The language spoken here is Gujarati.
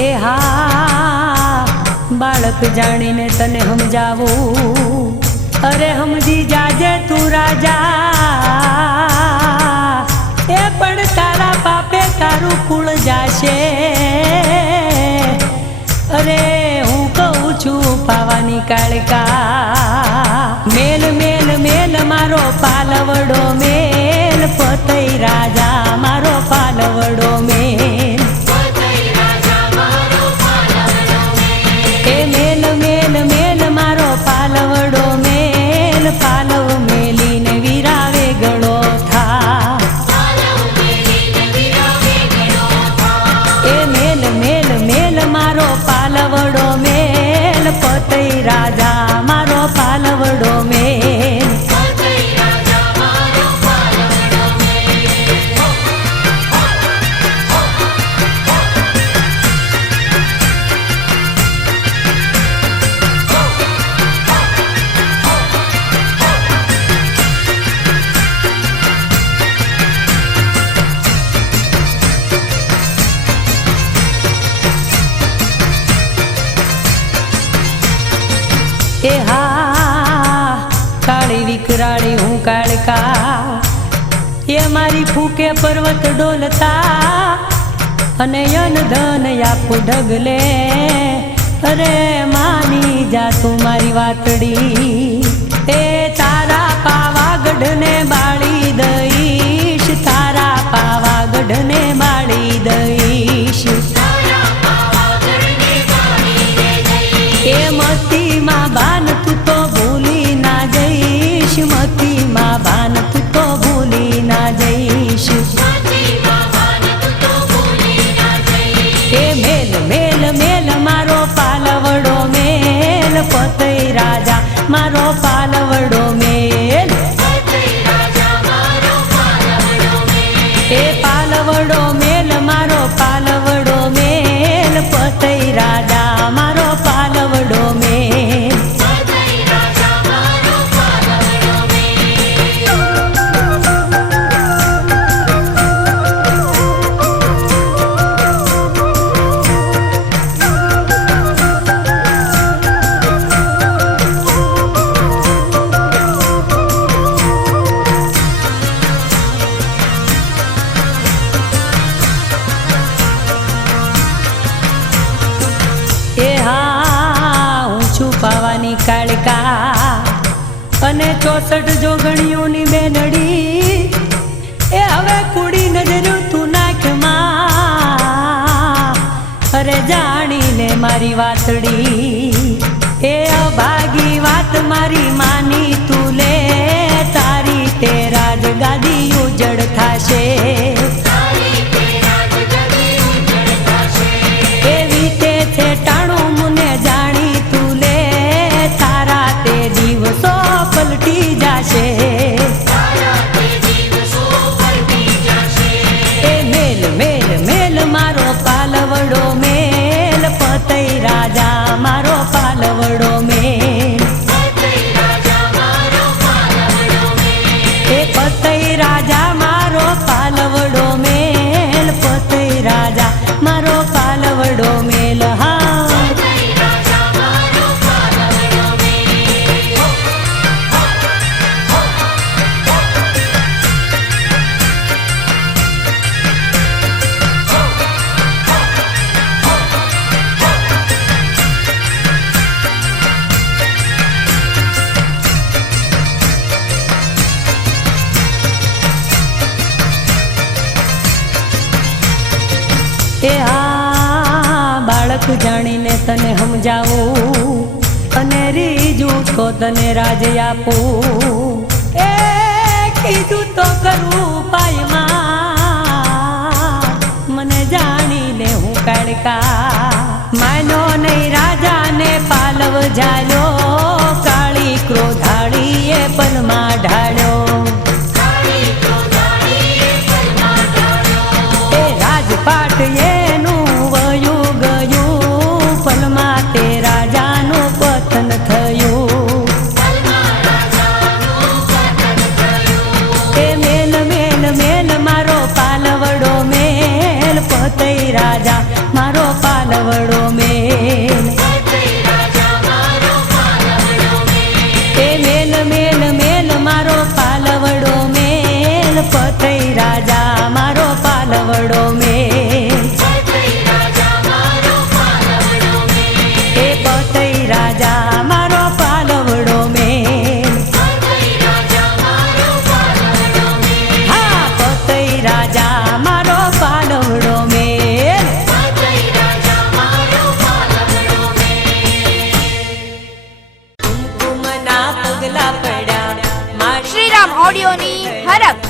એ હા બાળક જાણીને તને સમજાવું, અરે સમજી જાજે તું રાજા, એ પણ તારા પાપે તારું કુળ જાશે. અરે હું કહું છું પાવાની કાળકા, મેલ મેલ મેલ મારો પાલવડો મેલ, પતઈ રાજા મારો પાલવડો મેલ. એ મેલ મેલ મેલ મારો પાલવડો મેલ, પાલવ મેલીને વિરાવે ગળો થા. એ મેલ મેલ મેલ મારો પાલવડો મેલ, પતઈ રાજા મારો પાલવડો મેલ. એ હા કાળી વિકરાળી હું કાળકા, એ મારી ફૂકે પર્વત ડોલતા, અને યન ધન આપું ઢગલે. અરે માની જા તું મારી વાતડી, એ તારા પાવાગઢને બાળી દઈશ, તારા પાવાગઢને બાળી દઈશ. એ મતીમાં બાન તું તો ભૂલી ના જઈશ, મતીમાં બાન તું તો ભૂલી ના જઈશ. એ મેલ મેલ મેલ મારો પાલવડો મેલ, પતઈ રાજા મારો પાલવડો મેલ. એ પાલવડો મેલ મારો પાલવડો મેલ, પતઈ રાજા મારો પાલવડો મેલ. એ હા હું છું પાવાની કાળકા, અને 64 જોગણીઓની બેનડી, એ હવે કુડી નજર તું નાખમાં. અરે જાણી લે મારી વાતડી, એ અભાગી વાત મારી માની તું લે, તારી તે રાજગાદી ઉજળ થાશે. એવી તે છે ટાણું મુને જાણી તું લે, તારા તે દિવસો પલટી જાશે. એ મેલ મેલ મેલ મારો પાલવડો મેલ, પતઈ રાજા મારો પાલવડો મેલ. એ પતઈ રાજા મારો પાલવડો મેલ, પતઈ રાજા મારો પાલવડો મેલ. હા એ હા બાળક જાણીને તને સમજાવું, અને રીજું તો તને રાજ આપું. એ કીધું તો કરું પાયમાં, મને જાણી લે હું કાળકા. માનો નહીં રાજાને પાલવ જાલ્યો, કાળી ક્રોધાળી એ પલમાં ઢાળ્યો. એ રાજપાટ એનું વયું ગયું, પલમાં તે રાજાનું પતન થયું. એ મેલ મેલ મેલ મારો પાલવડો મેલ, પતઈ રાજા મારો પાલવડો ભાગલા પડ્યા શ્રીરામ ઓડિયોની હરખ.